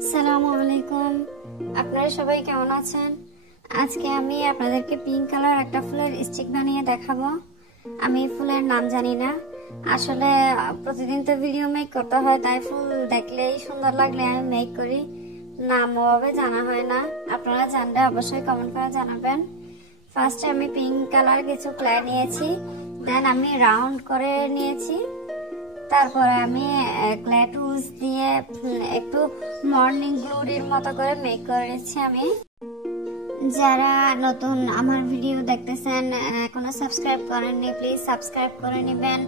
আসসালামু আলাইকুম। আপনারা সবাই কেমন আছেন? আজকে আমি আপনাদেরকে পিঙ্ক কালার একটা ফুলের স্টিক বানিয়ে দেখাবো। আমি ফুলের নাম জানি না আসলে, প্রতিদিন তো ভিডিও মেক করতে হয়, তাই ফুল দেখলেই সুন্দর লাগলে আমি মেক করি, নাম ওভাবে জানা হয় না। আপনারা জানলে অবশ্যই কমেন্ট করে জানাবেন। ফার্স্টে আমি পিঙ্ক কালার কিছু ক্লে নিয়েছি, দেন আমি রাউন্ড করে নিয়েছি। তারপরে আমি ক্লে টুলস দিয়ে একটু মর্নিং গ্লোরির মতো করে মেক করে নিচ্ছি আমি। যারা নতুন আমার ভিডিও দেখতেছেন, এখনো সাবস্ক্রাইব করেননি, প্লিজ সাবস্ক্রাইব করে নেবেন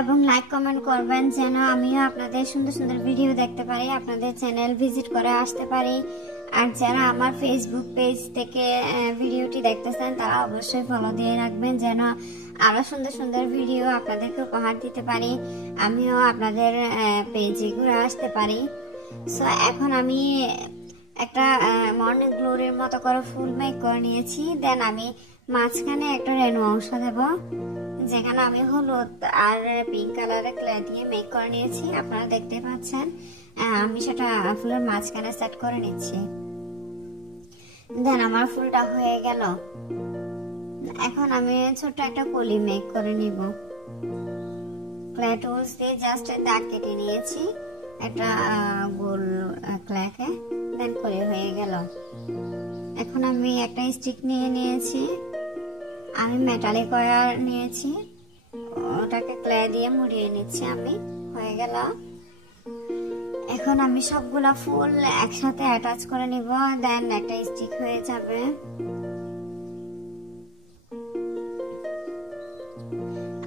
এবং লাইক কমেন্ট করবেন, যেন আমিও আপনাদের সুন্দর সুন্দর ভিডিও দেখতে পারি, আপনাদের চ্যানেল ভিজিট করে আসতে পারি। আর যারা আমার ফেসবুক পেজ থেকে ভিডিওটি দেখতেছেন, তারা অবশ্যই ফলো দিয়ে রাখবেন, যেন আরো সুন্দর সুন্দর ভিডিও আপনাদেরকে উপহার দিতে পারি, আমিও আপনাদের পেজে ঘুরে আসতে পারি। সো এখন আমি একটা মর্নিং গ্লোরির মতো করে ফুল মেক করে নিয়েছি। দেন আমি মাঝখানে একটা রেনু অংশ দেব, যেখানে আমি হলুদ আর পিঙ্ক কালারের ক্লে দিয়ে মেক করে নিয়েছি। আপনারা দেখতে পাচ্ছেন আমি সেটা ফুলের মাঝখানে সেট করে নিচ্ছি। দেন আমার ফুলটা হয়ে গেল। এখন আমি ছোট্ট একটা কলি মেক করে নিব। ক্লে টুলস দিয়ে জাস্ট দাগ কেটে নিয়েছি একটা গোল ক্লেকে, দেন কলি হয়ে গেল। এখন আমি একটা স্টিক নিয়ে নিয়েছি, আমি মেটালিক ওয়্যার নিয়েছি, ওটাকে ক্লে দিয়ে মুড়িয়ে নিচ্ছি আমি। হয়ে গেল। এখন আমি সবগুলা ফুল একসাথে অ্যাটাচ করে নিব, দেন একটা স্টিক হয়ে যাবে।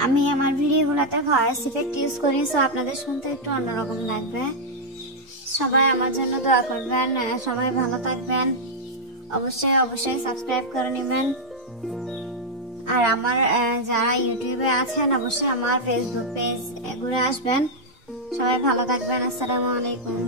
আমি আমার ভিডিওগুলোতে ভয়েস ইফেক্ট ইউজ করি, সো আপনাদের শুনতে একটু অন্যরকম লাগবে। সবাই আমার জন্য দোয়া করবেন, সবাই ভালো থাকবেন, অবশ্যই অবশ্যই সাবস্ক্রাইব করে নেবেন। আর আমার যারা ইউটিউবে আছেন, অবশ্যই আমার ফেসবুক পেজ ঘুরে আসবেন। সবাই ভালো থাকবেন। আসসালামু আলাইকুম।